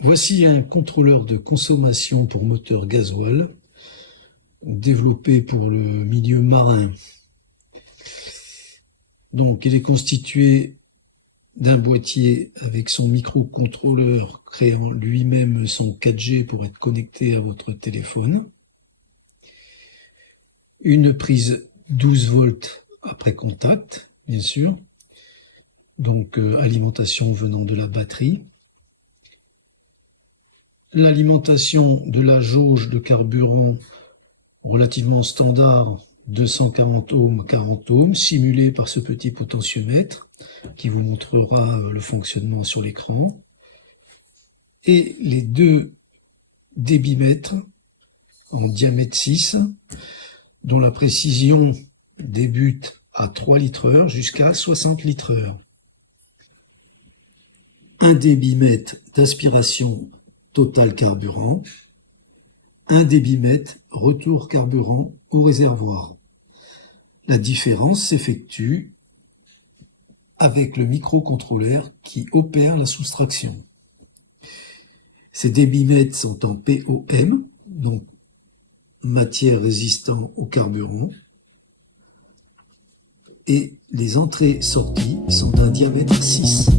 Voici un contrôleur de consommation pour moteur gasoil développé pour le milieu marin. Donc, il est constitué d'un boîtier avec son microcontrôleur créant lui-même son 4G pour être connecté à votre téléphone, une prise 12 volts après contact, bien sûr, donc alimentation venant de la batterie, l'alimentation de la jauge de carburant relativement standard, 240 ohms, 40 ohms, simulée par ce petit potentiomètre qui vous montrera le fonctionnement sur l'écran, et les deux débitmètres en diamètre 6, dont la précision débute à 3 litres heure jusqu'à 60 litres heure. Un débitmètre d'aspiration total carburant, un débitmètre retour carburant au réservoir. La différence s'effectue avec le microcontrôleur qui opère la soustraction. Ces débitmètres sont en POM, donc matière résistant au carburant, et les entrées-sorties sont d'un diamètre 6.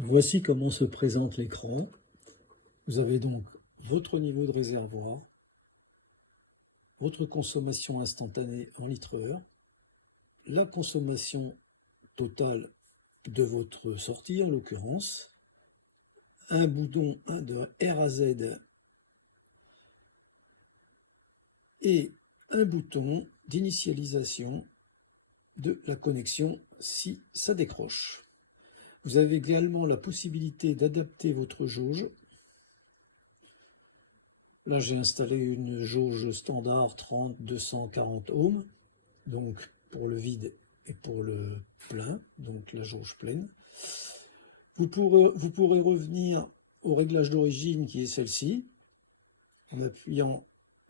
Voici comment se présente l'écran. Vous avez donc votre niveau de réservoir, votre consommation instantanée en litres heure, la consommation totale de votre sortie en l'occurrence, un bouton de R à Z et un bouton d'initialisation de la connexion si ça décroche. Vous avez également la possibilité d'adapter votre jauge. Là, j'ai installé une jauge standard 30-240 ohms, donc pour le vide et pour le plein, donc la jauge pleine. Vous pourrez revenir au réglage d'origine qui est celle-ci, en appuyant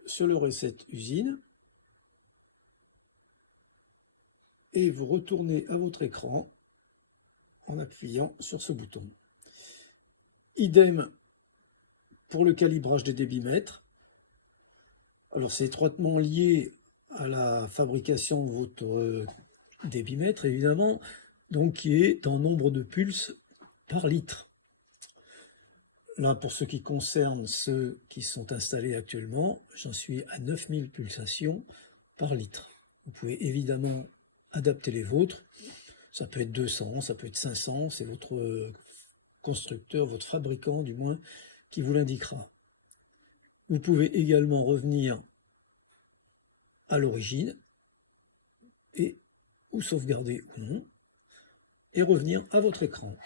sur le reset usine, et vous retournez à votre écran en appuyant sur ce bouton. Idem pour le calibrage des débitmètres. Alors c'est étroitement lié à la fabrication de votre débitmètre évidemment, donc qui est en nombre de pulses par litre. Là, pour ce qui concerne ceux qui sont installés actuellement, j'en suis à 9000 pulsations par litre. Vous pouvez évidemment adapter les vôtres. Ça peut être 200, ça peut être 500, c'est votre constructeur, votre fabricant du moins, qui vous l'indiquera. Vous pouvez également revenir à l'origine, ou sauvegarder ou non, et revenir à votre écran.